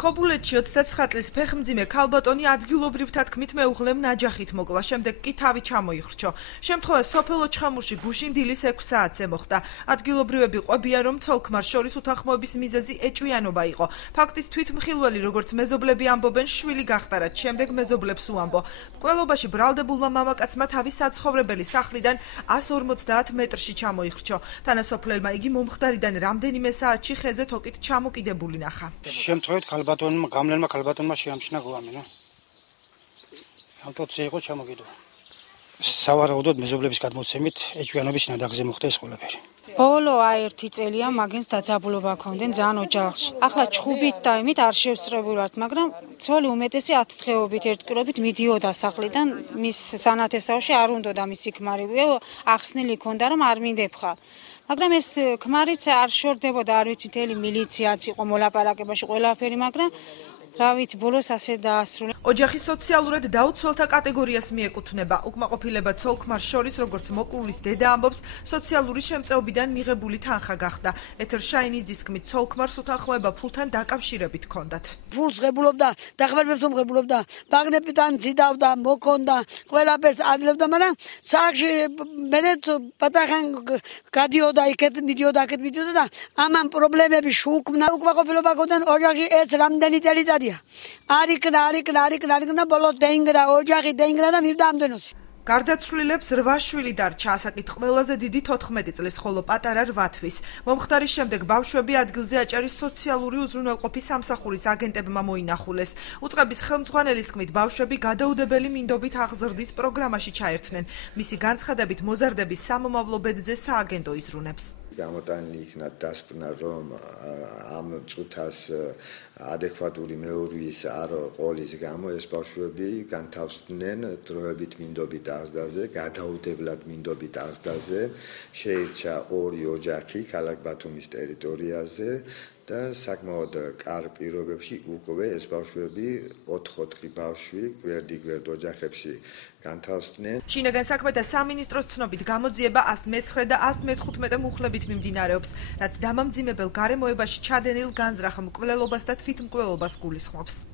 ქობულეთში 29 წლის ფეხმძიმე ქალბატონი ადგილობრივთა თქმით მეუღლემ ნაჯახით მოკლა, შემდეგ კი თავი ჩამოიხრჩო. შემთხვევა სოფელ ოჩხამურში გუშინ დილის 6 საათზე მოხდა. ადგილობრივები ყვებიან, რომ ცოლ-ქმარს შორის უთანხმოების მიზეზი ეჭვიანობა იყო. ფაქტის თვითმხილველი, როგორც მეზობლები ამბობენ, შვილი გახტარათ, შემდეგ მეზობლებს უამბო. მკვლელობაში ბრალდებულმა მამაკაცმა თავის საცხოვრებელი სახლიდან 150 მეტრში ჩამოიხრჩო. თანასოფლელმა იგი მომხდარიდან რამდენიმე საათში ხეზე თოკით ჩამოკიდებული ნახა. შემთხვევით გამლენმა ქალბატონმა შეამჩნია გვამინა. ამიტომ იყო ჩამოგიდო. სავარაუდოდ მეზობლების გადმოცემით ეჭვიანობის ნადაღზე მოხდა ეს ყველაფერი. ბოლო 1 წელია მაგენს დაძაბულობა ქონდნენ ძალიან ოჯახში. ახლა ჩხუბით და იმით არ შევსწრებული ვართ, მაგრამ ცოლი უმეტესი 10 დღეობით ერთკვირობით მიდიოდა სახლიდან, მის სანათესაოში არ უნდოდა მისი ქმარი, ახსნილი ქონდა რომ არ მინდებხარ. მაგრამ ეს ქმარიც არ შორდებოდა, არ ვიცი, მთელი მილიციაც იყო მოლაპარაკებაში ყველაფერი, მაგრამ რა ვიცი, ბოლოს ასე დაასრულა. ოჯახი სოციალურად დაუცველთა კატეგორიას მიეკუთვნება. უკმაყოფილება ცოლ-ქმარს შორის, როგორც მოკვლის დედა ამბობს, სოციალური შემწეობიდან მიღებული თანხა გახდა. ეთერ შაინიძის თქმით, ცოლ-ქმარს უთანხმოება ფულთან დაკავშირებით ჰქონდათ. ფულს ღებულობდა, დახმარებას ღებულობდა, ბაღნებიდან ძიდავდა, მოქონდა, ყველაფერს ადლებდა, მაგრამ სახში მერეც პატახან გადიოდა იქეთ, მიდიოდა აქეთ, მიდიოდა და ამან პრობლემები შუქმნა, უკმაყოფილება ქონდნენ ოჯახში ეს რამდენი წელიწადია. არიქნა, ბოლოს დაინგრა, ოჯახი დაინგრა და მივდა ამდენოზე. გარდაცვლილებს 8 შვილი დარჩა, ასაკით ყველაზე დიდი 14 წლის, ხოლო პატარა 8 თვის. მომხდარის შემდეგ ბავშვები ადგილზე აჭარის სოციალური უზრუნველყოფის სამსახურის აგენტებმა მოინახულეს. უწყების ხელმძღვანელის თქმით, ბავშვები გადაუდებელი მინდობით აღზრდის პროგრამაში ჩაერთნენ. მისი განცხადებით, მოზარდების სამომავლო ბედზე სააგენტო იზრუნებს. გამოტანილი იქნა დასკვნა, რომ ამ წუთას ადეკვატური მეურვლის არ ყოლის გამო ეს ბავშვები განთავსდნენ დროებით მინდობით აღზრდაზე, გადაუდებლად მინდობით აღზრდაზე, შეირჩა 2 ოჯახი ქალაქ ბათუმის ტერიტორიაზე და საკმაოდ კარგ პირობებში უკვე ეს ბავშვები 4 ბავშვი გვერდ ოჯახებში განთავსდნენ. შინაგან საქმეთა სამინისტროს ცნობით გამოძიება 109 და 115 მუხლებით მიმდინარეობს, რაც დამამძიმებელ გარემოებაში ჩადენილ განზრახ მკვლელობას და თვითმკვლელობას გულისხმობს.